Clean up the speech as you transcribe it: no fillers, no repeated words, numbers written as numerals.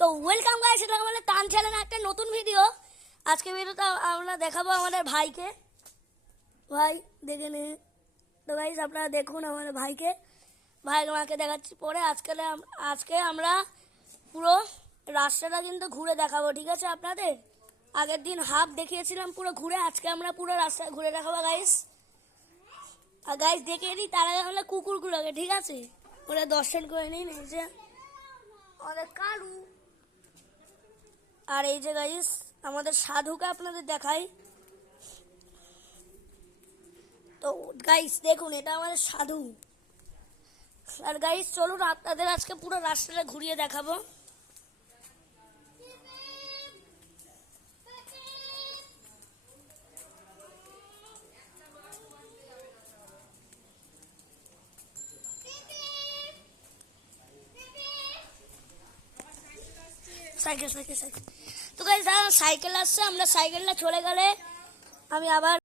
তো welcome guys, এটা আমাদের টান চ্যানেলে একটা নতুন ভিডিও। আজকে ভিডিওতে আমরা দেখাবো আমাদের ভাইকে। ভাই দেখে নে। তো গাইস আপনারা দেখুন আমাদের ভাইকে। মাকে দেখাচ্ছি পরে। আজকে আমরা পুরো রাস্তাটা কিন্তু ঘুরে দেখাবো, ঠিক আছে আপনাদের? আগের দিন হাফ দেখিয়েছিলাম পুরো ঘুরে, আজকে আমরা পুরো রাস্তা ঘুরে দেখাবো গাইস। আর গাইস দেখে নিই তার আগে আমরা কুকুরগুলোকে, ঠিক আছে? ওরা দর্শন করে নিন। এই যে আমাদের কালু, আর এই যে গাইস আমাদের সাধুকে আপনাদের দেখাই। তো গাইস দেখুন, এটা আমাদের সাধু। আর গাইস চলুন আপনাদের আজকে পুরো রাস্তাটা ঘুরিয়ে দেখাবো। Cycle cycle cycle. তো গাইস সাইকেল আসছে, আমরা সাইকেলটা চলে গেলে আমি আবার